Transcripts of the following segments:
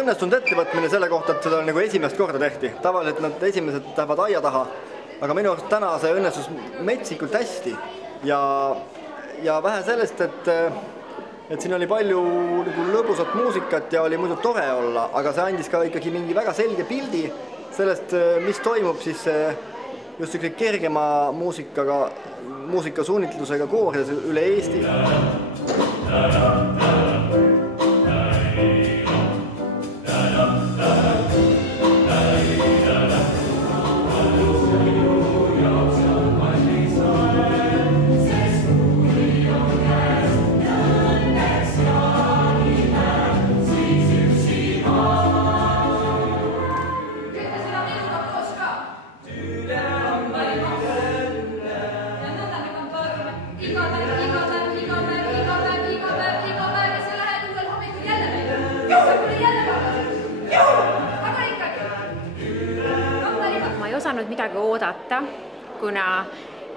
õnnestunud ettevõtmine selle kohta, et seda nagu esimest korda tehti. Tavaliselt nad esimesed lähevad aia taha, aga minu arust täna see õnnestus metsikult hästi ja vähe sellest, et siin oli palju nagu lõbusat muusikat ja oli muidu tore olla, aga see andis ka ikkagi mingi väga selge pildi sellest, mis toimub siis just üks kergema muusikasuunitlusega koorides üle Eesti. Ma ei osanud midagi oodata, kuna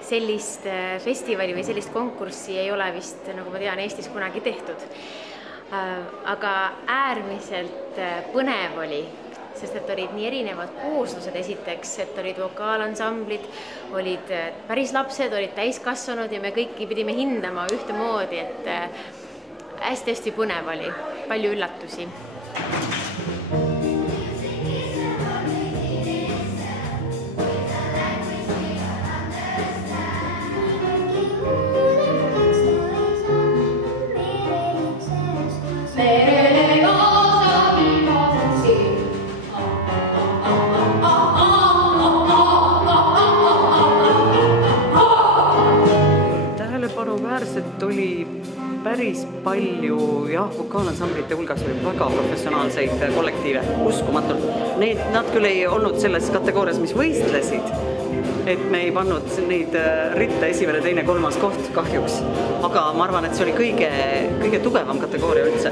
sellist festivali või sellist konkurssi ei ole vist, nagu ma tean, Eestis kunagi tehtud. Aga äärmiselt põnev oli, sest et olid nii erinevad kooslused esiteks, et olid vokaalansambrid, olid päris lapsed, olid täiskasvanud ja me kõiki pidime hindama ühtemoodi, et hästi-hästi põnev oli, palju üllatusi. Tähelepanuväärselt oli päris palju, vokaalansamblite hulgas oli väga professionaalseid kollektiive, uskumatult. Nad küll ei olnud selles kategoorias, mis võistlesid, et me ei pannud neid ritta esimene, teine, kolmas koht kahjuks. Aga ma arvan, et see oli kõige tugevam kategooria üldse.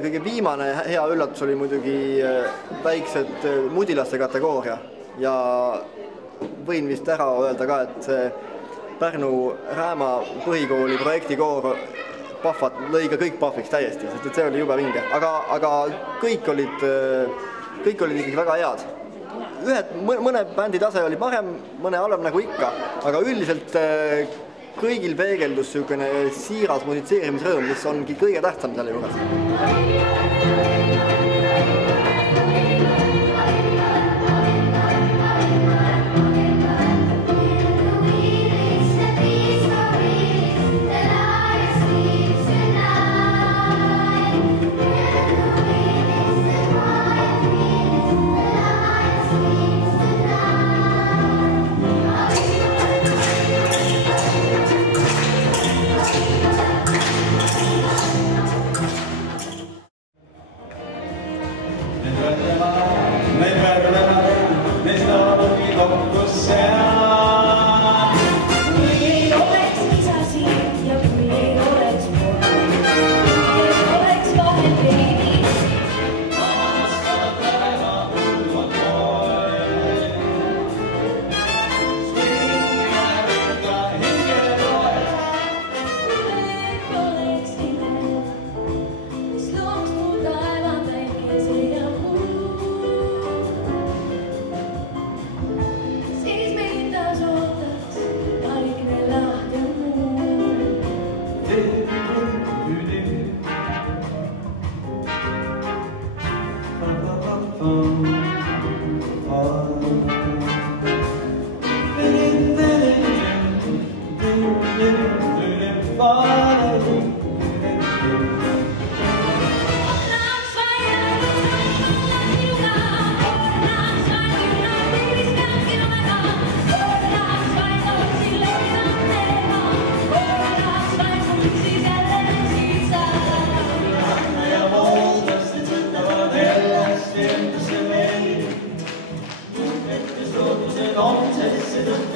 Kõige viimane hea üllatus oli muidugi väiksed mudilaste kategooria ja võin vist ära öelda ka, et see Pärnu Rääma põhikooli projektikoor lõi ka kõik pahviks täiesti, sest see oli jube vinge, aga kõik olid ikkagi väga head. Mõne bändi tase oli parem, mõne halvem nagu ikka, aga üldiselt kõigil peegeldus niisugune siiras musitseerimisrõõm, mis ongi kõige tähtsam selle juures.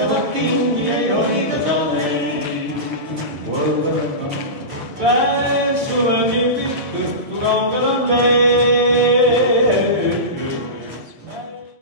Thank you.